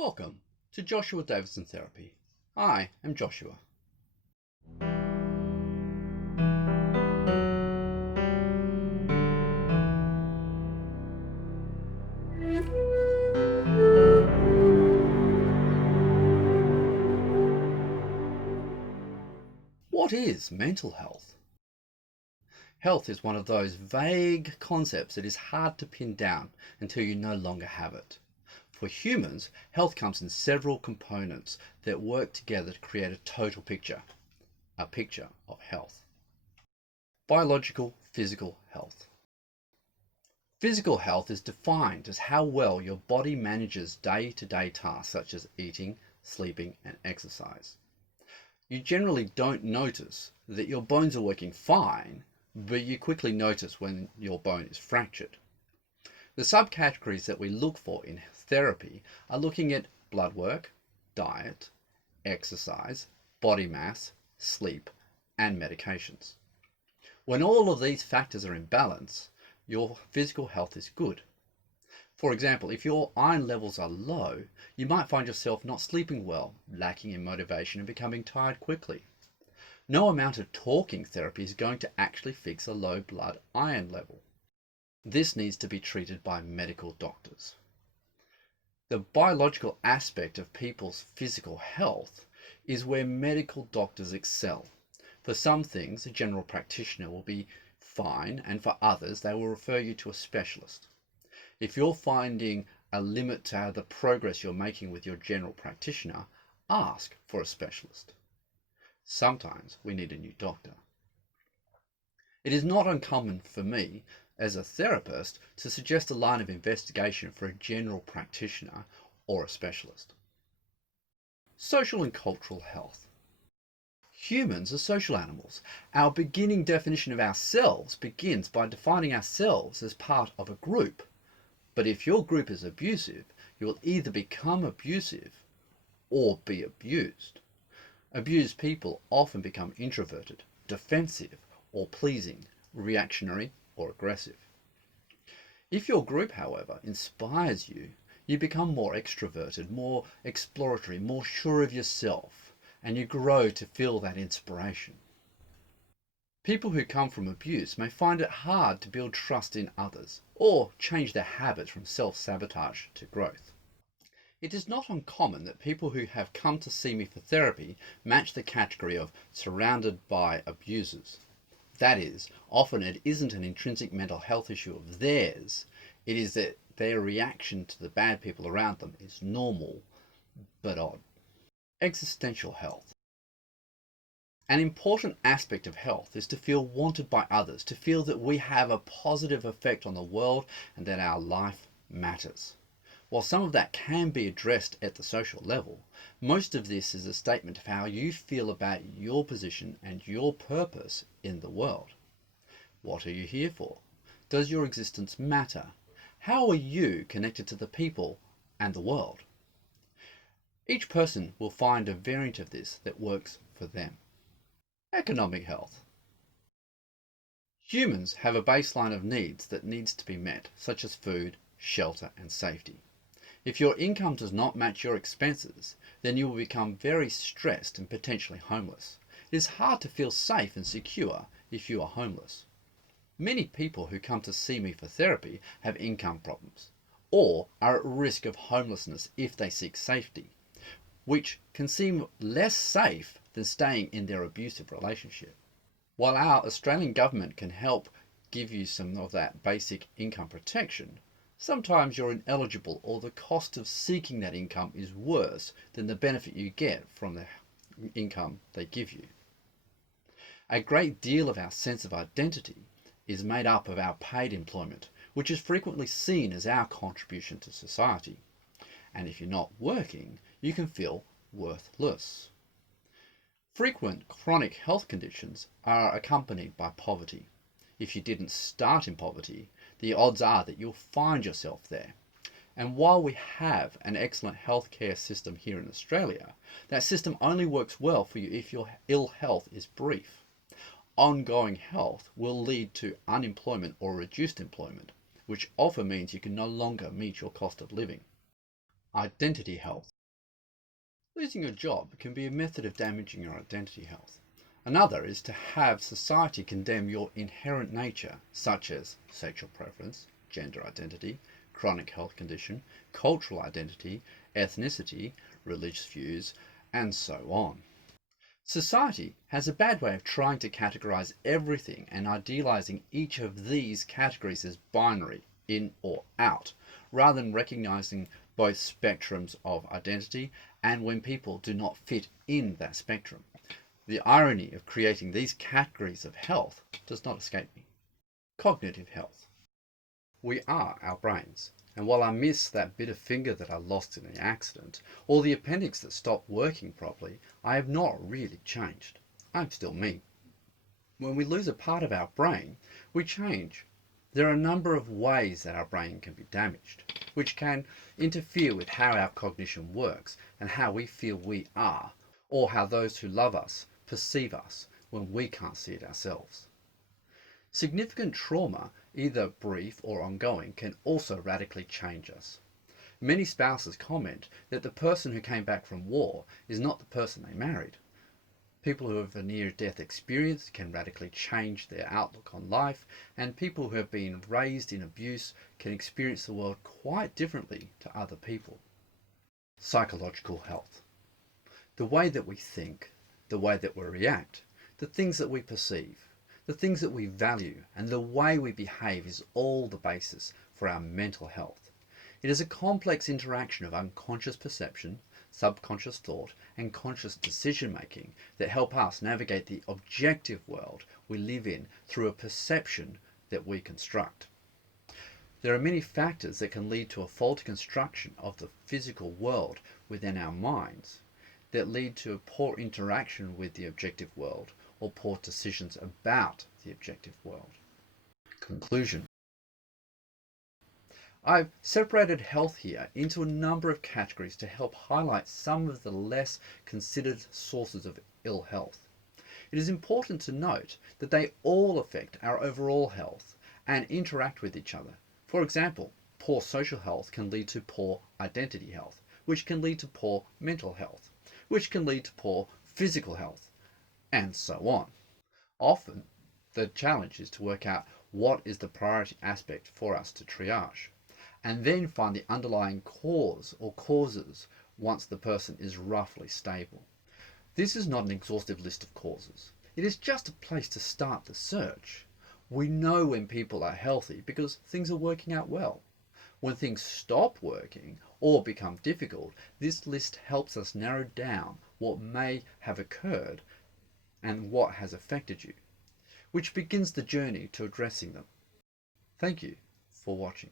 Welcome to Joshua Davidson Therapy. I am Joshua. What is mental health? Health is one of those vague concepts that is hard to pin down until you no longer have it. For humans, health comes in several components that work together to create a total picture, a picture of health. Biological, physical health. Physical health is defined as how well your body manages day-to-day tasks such as eating, sleeping, and exercise. You generally don't notice that your bones are working fine, but you quickly notice when your bone is fractured. The subcategories that we look for in therapy are looking at blood work, diet, exercise, body mass, sleep, and medications. When all of these factors are in balance, your physical health is good. For example, if your iron levels are low, you might find yourself not sleeping well, lacking in motivation, and becoming tired quickly. No amount of talking therapy is going to actually fix a low blood iron level. This needs to be treated by medical doctors. The biological aspect of people's physical health is where medical doctors excel. For some things, a general practitioner will be fine, and for others, they will refer you to a specialist. If you're finding a limit to the progress you're making with your general practitioner, ask for a specialist. Sometimes we need a new doctor. It is not uncommon for me, as a therapist, to suggest a line of investigation for a general practitioner or a specialist. Social and cultural health. Humans are social animals. Our beginning definition of ourselves begins by defining ourselves as part of a group. But if your group is abusive, you will either become abusive or be abused. Abused people often become introverted, defensive, or pleasing, reactionary, or aggressive. If your group, however, inspires you, you become more extroverted, more exploratory, more sure of yourself, and you grow to feel that inspiration. People who come from abuse may find it hard to build trust in others or change their habits from self-sabotage to growth. It is not uncommon that people who have come to see me for therapy match the category of surrounded by abusers. That is, often it isn't an intrinsic mental health issue of theirs, it is that their reaction to the bad people around them is normal but odd. Existential health. An important aspect of health is to feel wanted by others, to feel that we have a positive effect on the world and that our life matters. While some of that can be addressed at the social level, most of this is a statement of how you feel about your position and your purpose in the world. What are you here for? Does your existence matter? How are you connected to the people and the world? Each person will find a variant of this that works for them. Economic health. Humans have a baseline of needs that needs to be met, such as food, shelter, and safety. If your income does not match your expenses, then you will become very stressed and potentially homeless. It is hard to feel safe and secure if you are homeless. Many people who come to see me for therapy have income problems, or are at risk of homelessness if they seek safety, which can seem less safe than staying in their abusive relationship. While our Australian government can help give you some of that basic income protection, sometimes you're ineligible or the cost of seeking that income is worse than the benefit you get from the income they give you. A great deal of our sense of identity is made up of our paid employment, which is frequently seen as our contribution to society. And if you're not working, you can feel worthless. Frequent chronic health conditions are accompanied by poverty. If you didn't start in poverty, the odds are that you'll find yourself there. And while we have an excellent healthcare system here in Australia, that system only works well for you if your ill health is brief. Ongoing health will lead to unemployment or reduced employment, which often means you can no longer meet your cost of living. Identity health. Losing your job can be a method of damaging your identity health. Another is to have society condemn your inherent nature, such as sexual preference, gender identity, chronic health condition, cultural identity, ethnicity, religious views, and so on. Society has a bad way of trying to categorize everything and idealizing each of these categories as binary, in or out, rather than recognizing both spectrums of identity and when people do not fit in that spectrum. The irony of creating these categories of health does not escape me. Cognitive health. We are our brains, and while I miss that bit of finger that I lost in the accident, or the appendix that stopped working properly, I have not really changed. I'm still me. When we lose a part of our brain, we change. There are a number of ways that our brain can be damaged, which can interfere with how our cognition works and how we feel we are, or how those who love us perceive us when we can't see it ourselves. Significant trauma, either brief or ongoing, can also radically change us. Many spouses comment that the person who came back from war is not the person they married. People who have a near-death experience can radically change their outlook on life, and people who have been raised in abuse can experience the world quite differently to other people. Psychological health. The way that we think, the way that we react, the things that we perceive, the things that we value, and the way we behave is all the basis for our mental health. It is a complex interaction of unconscious perception, subconscious thought, and conscious decision making that help us navigate the objective world we live in through a perception that we construct. There are many factors that can lead to a faulty construction of the physical world within our minds that lead to a poor interaction with the objective world or poor decisions about the objective world. Conclusion. I've separated health here into a number of categories to help highlight some of the less considered sources of ill health. It is important to note that they all affect our overall health and interact with each other. For example, poor social health can lead to poor identity health, which can lead to poor mental health, which can lead to poor physical health, and so on. Often, the challenge is to work out what is the priority aspect for us to triage, and then find the underlying cause or causes once the person is roughly stable. This is not an exhaustive list of causes. It is just a place to start the search. We know when people are healthy because things are working out well. When things stop working or become difficult, this list helps us narrow down what may have occurred and what has affected you, which begins the journey to addressing them. Thank you for watching.